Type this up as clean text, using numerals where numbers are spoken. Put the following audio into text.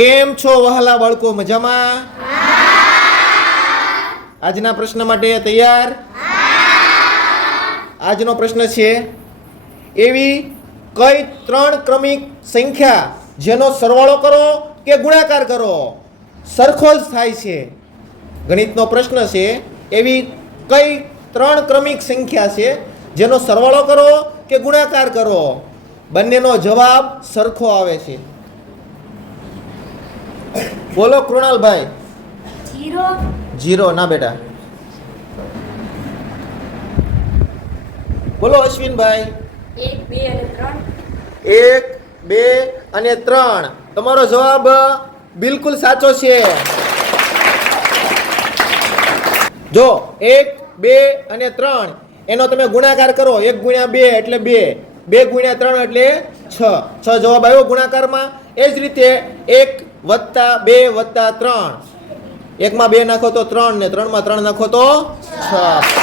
કેમ છો વહાલા બાળકો? મજામાં? આજના પ્રશ્ન માટે તૈયાર? આજનો પ્રશ્ન છે, એવી કઈ ત્રણ ક્રમિક સંખ્યા જેનો સરવાળો કરો કે ગુણાકાર કરો સરખો જ થાય છે? ગણિતનો પ્રશ્ન છે, એવી કઈ ત્રણ ક્રમિક સંખ્યા છે જેનો સરવાળો કરો કે ગુણાકાર કરો બંનેનો જવાબ સરખો આવે છે? બોલો કૃણાલભાઈ. 0 ના બેટા. બોલો અશ્વિનભાઈ. 1, 2 અને 3. તમારો જવાબ બિલકુલ સાચો છે. જો 1, 2 અને 3 એનો તમે ગુણાકાર કરો, 1 ગુણ્યા 2 એટલે 2, 2 ગુણ્યા 3 એટલે 6 જવાબ આવ્યો ગુણાકારમાં. એ જ રીતે 1 વત્તા 2 વત્તા 3, 1 માં 2 નાખો તો 3 ને 3 માં 3 નાખો તો 6.